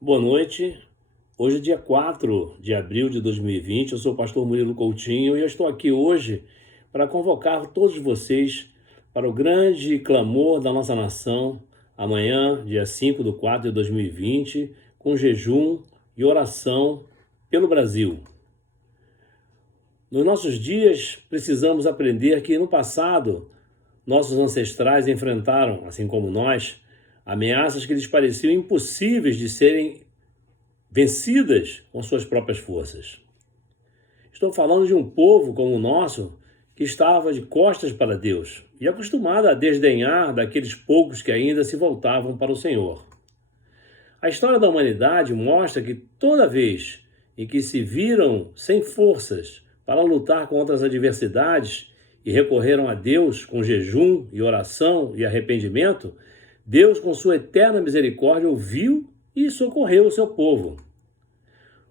Boa noite. Hoje é dia 4 de abril de 2020. Eu sou o pastor Murilo Coutinho e eu estou aqui hoje para convocar todos vocês para o grande clamor da nossa nação, amanhã, dia 5 de 4 de 2020, com jejum e oração pelo Brasil. Nos nossos dias, precisamos aprender que no passado, nossos ancestrais enfrentaram, assim como nós, ameaças que lhes pareciam impossíveis de serem vencidas com suas próprias forças. Estou falando de um povo como o nosso que estava de costas para Deus e acostumado a desdenhar daqueles poucos que ainda se voltavam para o Senhor. A história da humanidade mostra que toda vez em que se viram sem forças para lutar contra as adversidades e recorreram a Deus com jejum e oração e arrependimento, Deus, com sua eterna misericórdia, ouviu e socorreu o seu povo.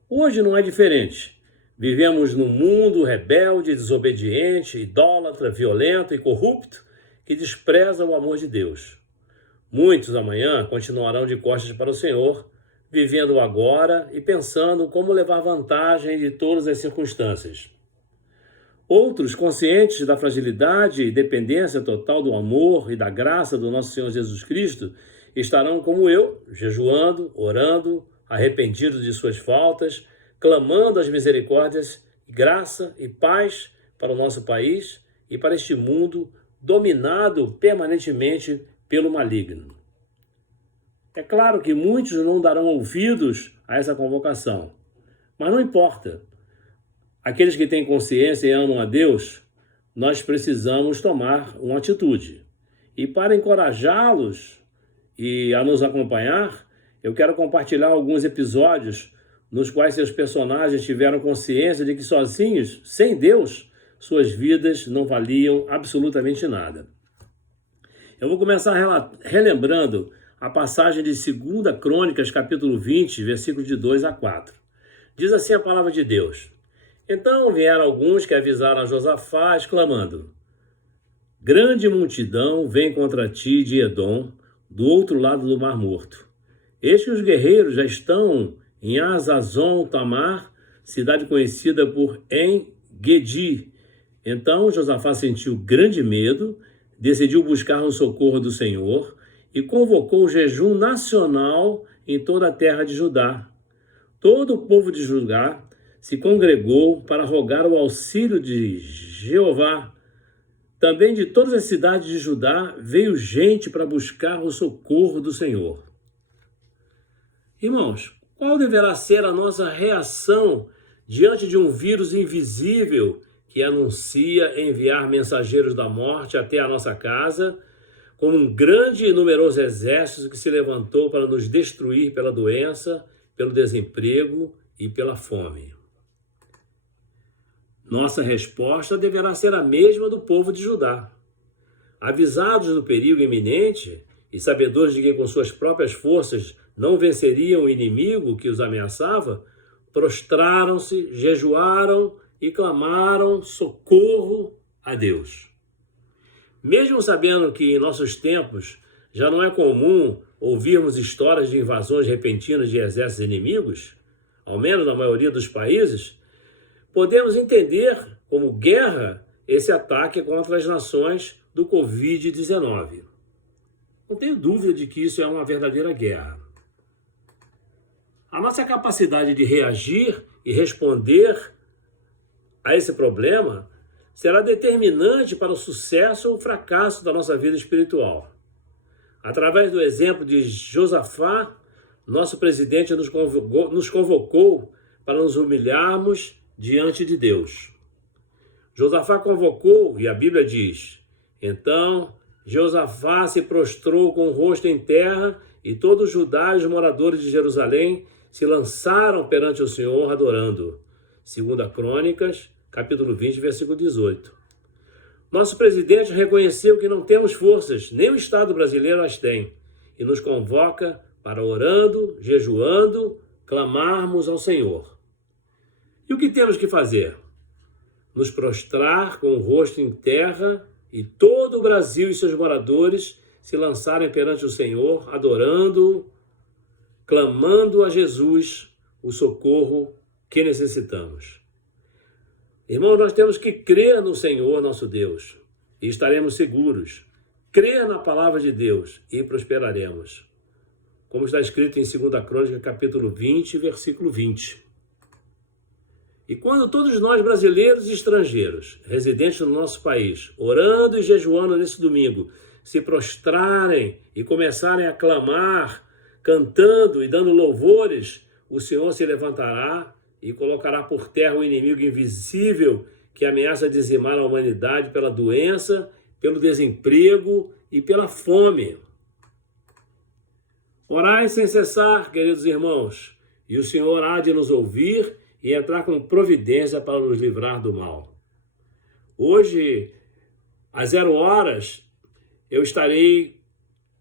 Hoje não é diferente. Vivemos num mundo rebelde, desobediente, idólatra, violento e corrupto que despreza o amor de Deus. Muitos amanhã continuarão de costas para o Senhor, vivendo o agora e pensando como levar vantagem de todas as circunstâncias. Outros, conscientes da fragilidade e dependência total do amor e da graça do nosso Senhor Jesus Cristo, estarão como eu, jejuando, orando, arrependidos de suas faltas, clamando as misericórdias, graça e paz para o nosso país e para este mundo dominado permanentemente pelo maligno. É claro que muitos não darão ouvidos a essa convocação, mas não importa. Aqueles que têm consciência e amam a Deus, nós precisamos tomar uma atitude. E para encorajá-los e a nos acompanhar, eu quero compartilhar alguns episódios nos quais seus personagens tiveram consciência de que sozinhos, sem Deus, suas vidas não valiam absolutamente nada. Eu vou começar relembrando a passagem de 2 Crônicas, capítulo 20, versículos de 2 a 4. Diz assim a palavra de Deus: Então vieram alguns que avisaram a Josafá, exclamando: Grande multidão vem contra ti de Edom, do outro lado do Mar Morto. Eis que os guerreiros já estão em Hazazon Tamar, cidade conhecida por En-Gedi. Então Josafá sentiu grande medo, decidiu buscar o socorro do Senhor e convocou o jejum nacional em toda a terra de Judá. Todo o povo de Judá se congregou para rogar o auxílio de Jeová. Também de todas as cidades de Judá veio gente para buscar o socorro do Senhor. Irmãos, qual deverá ser a nossa reação diante de um vírus invisível que anuncia enviar mensageiros da morte até a nossa casa, como um grande e numeroso exército que se levantou para nos destruir pela doença, pelo desemprego e pela fome? Nossa resposta deverá ser a mesma do povo de Judá. Avisados do perigo iminente e sabedores de que com suas próprias forças não venceriam o inimigo que os ameaçava, prostraram-se, jejuaram e clamaram socorro a Deus. Mesmo sabendo que em nossos tempos já não é comum ouvirmos histórias de invasões repentinas de exércitos inimigos, ao menos na maioria dos países, podemos entender como guerra esse ataque contra as nações do Covid-19. Não tenho dúvida de que isso é uma verdadeira guerra. A nossa capacidade de reagir e responder a esse problema será determinante para o sucesso ou o fracasso da nossa vida espiritual. Através do exemplo de Josafá, nosso presidente nos convocou para nos humilharmos diante de Deus. Josafá convocou, e a Bíblia diz: Então Josafá se prostrou com o rosto em terra, e todos os Judá e os moradores de Jerusalém se lançaram perante o Senhor adorando. 2 Crônicas, capítulo 20, versículo 18. Nosso presidente reconheceu que não temos forças, nem o Estado brasileiro as tem, e nos convoca para orando, jejuando, clamarmos ao Senhor. E o que temos que fazer? Nos prostrar com o rosto em terra e todo o Brasil e seus moradores se lançarem perante o Senhor, adorando-o clamando a Jesus o socorro que necessitamos. Irmãos, nós temos que crer no Senhor nosso Deus e estaremos seguros. Crer na palavra de Deus e prosperaremos. Como está escrito em 2 Crônicas, capítulo 20, versículo 20. E quando todos nós, brasileiros e estrangeiros, residentes no nosso país, orando e jejuando nesse domingo, se prostrarem e começarem a clamar, cantando e dando louvores, o Senhor se levantará e colocará por terra o inimigo invisível que ameaça dizimar a humanidade pela doença, pelo desemprego e pela fome. Orai sem cessar, queridos irmãos, e o Senhor há de nos ouvir e entrar com providência para nos livrar do mal. Hoje, às 0 horas, eu estarei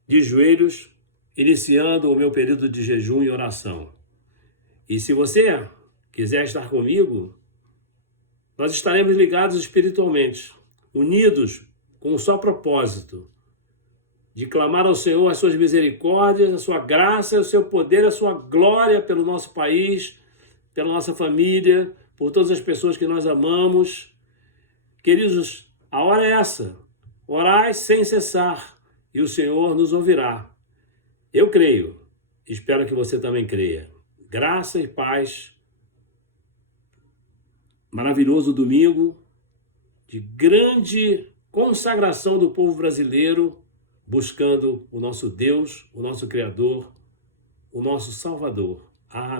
de joelhos, iniciando o meu período de jejum e oração. E se você quiser estar comigo, nós estaremos ligados espiritualmente, unidos com um só propósito, de clamar ao Senhor as suas misericórdias, a sua graça, o seu poder, a sua glória pelo nosso país, pela nossa família, por todas as pessoas que nós amamos. Queridos, a hora é essa. Orai sem cessar e o Senhor nos ouvirá. Eu creio, espero que você também creia. Graça e paz. Maravilhoso domingo de grande consagração do povo brasileiro, buscando o nosso Deus, o nosso Criador, o nosso Salvador. Amém.